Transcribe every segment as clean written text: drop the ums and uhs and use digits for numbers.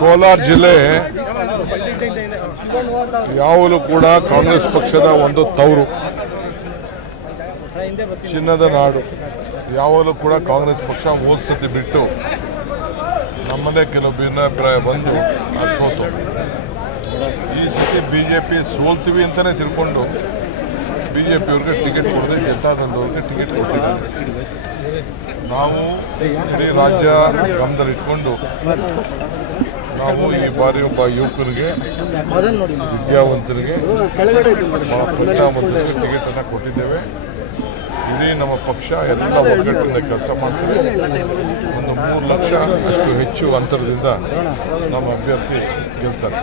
ಕೋಲಾರ ಜಿಲ್ಲೆ ಯಾವಾಗಲೂ ಕೂಡ ಕಾಂಗ್ರೆಸ್ ಪಕ್ಷದ ಒಂದು ತವರು, ಚಿನ್ನದ ನಾಡು. ಯಾವಾಗಲೂ ಕೂಡ ಕಾಂಗ್ರೆಸ್ ಪಕ್ಷ ಹೋದ ಸತಿ ಬಿಟ್ಟು ನಮ್ಮದೇ ಕೆಲವು ಭಿನ್ನಾಭಿಪ್ರಾಯ ಬಂದು ಸೋತು. ಈ ಸತಿ BJP ಸೋಲ್ತೀವಿ ಅಂತಲೇ ತಿಳ್ಕೊಂಡು BJP ಅವ್ರಿಗೆ ಟಿಕೆಟ್ ಕೊಡದೆ ಜನತಾದಳದವ್ರಿಗೆ ಟಿಕೆಟ್ ಕೊಟ್ಟಿದ್ದಾರೆ. ನಾವು ಇಡೀ ರಾಜ್ಯ ಗಮನದಲ್ಲಿಟ್ಕೊಂಡು ನಾವು ಈ ಬಾರಿ ಒಬ್ಬ ಯುವಕರಿಗೆ, ವಿದ್ಯಾವಂತರಿಗೆ, ಪ್ರಜ್ಞಾವಂತರಿಗೆ ಟಿಕೆಟನ್ನು ಕೊಟ್ಟಿದ್ದೇವೆ. ಇಡೀ ನಮ್ಮ ಪಕ್ಷ ಎಲ್ಲ ಒಗ್ಗಟ್ಟಿನಿಂದ ಕೆಲಸ ಮಾಡ್ತಾರೆ. ಒಂದು 3 ಲಕ್ಷ ಅಷ್ಟು ಹೆಚ್ಚು ಅಂತರದಿಂದ ನಮ್ಮ ಅಭ್ಯರ್ಥಿ ಗೆಲ್ತಾರೆ.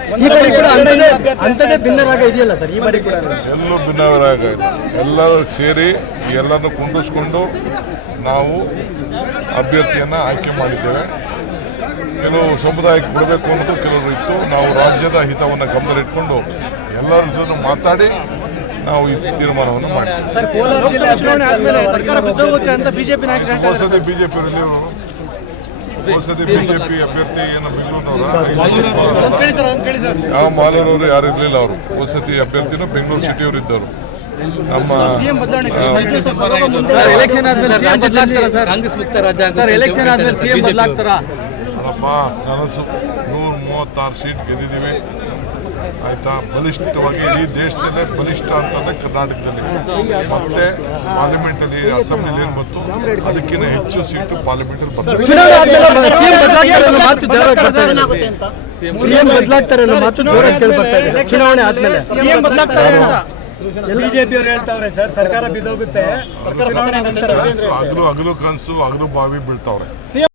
ಎಲ್ಲೂ ಭಿನ್ನರಾಗ ಇಲ್ಲ, ಎಲ್ಲರೂ ಸೇರಿ ಎಲ್ಲರನ್ನು ಕುಂಡಿಸ್ಕೊಂಡು ನಾವು ಅಭ್ಯರ್ಥಿಯನ್ನು ಆಯ್ಕೆ ಮಾಡಿದ್ದೇವೆ. ಕೆಲವು ಸಮುದಾಯಕ್ಕೆ ಕೊಡಬೇಕು ಅನ್ನೋದು ಕೆಲವರು ಇತ್ತು. ನಾವು ರಾಜ್ಯದ ಹಿತವನ್ನು ಗಮನದಲ್ಲಿಟ್ಕೊಂಡು ಎಲ್ಲರ ಜೊತೆ ಮಾತಾಡಿ ನಾವು ಈ ತೀರ್ಮಾನವನ್ನು ಮಾಡಿದ್ದೇವೆ. ಹೊಸದಿ ಬಿಜೆಪಿ ಅಭ್ಯರ್ಥಿ ಏನು ಬೆಂಗಳೂರಿನವರು, ಯಾವ ಮಾಲೂರವರು ಯಾರು ಇರಲಿಲ್ಲ. ಅವರು ಹೊಸದಿ ಅಭ್ಯರ್ಥಿನೂ ಬೆಂಗಳೂರು ಸಿಟಿಯವರು ಇದ್ದವರು. ನಮ್ಮ ನನಸು 136 ಸೀಟ್ ಗೆದ್ದಿದ್ದೀವಿ, ಆಯ್ತಾ. ಬಲಿಷ್ಠವಾಗಿ ಇಡೀ ದೇಶದಲ್ಲೇ ಬಲಿಷ್ಠ ಅಂತಂದ್ರೆ ಕರ್ನಾಟಕದಲ್ಲಿ. ಮತ್ತೆ ಪಾರ್ಲಿಮೆಂಟಲ್ಲಿ, ಅಸೆಂಬ್ಲಿಲಿ ಏನು ಬಂತು ಅದಕ್ಕಿಂತ ಹೆಚ್ಚು ಸೀಟು ಪಾರ್ಲಿಮೆಂಟಲ್ಲಿ ಬರ್ತದೆ. ಚುನಾವಣೆ ಆದ್ಮೇಲೆ ಬಿಜೆಪಿ ಅವರು ಹೇಳ್ತಾವ್ರೆ ಸರ್, ಸರ್ಕಾರ ಬಿದ್ದೋಗುತ್ತೆ, ಹಗಲು ಕನಸು ಹಗಲು ಬಾವಿ ಬೀಳ್ತಾವ್ರೆ.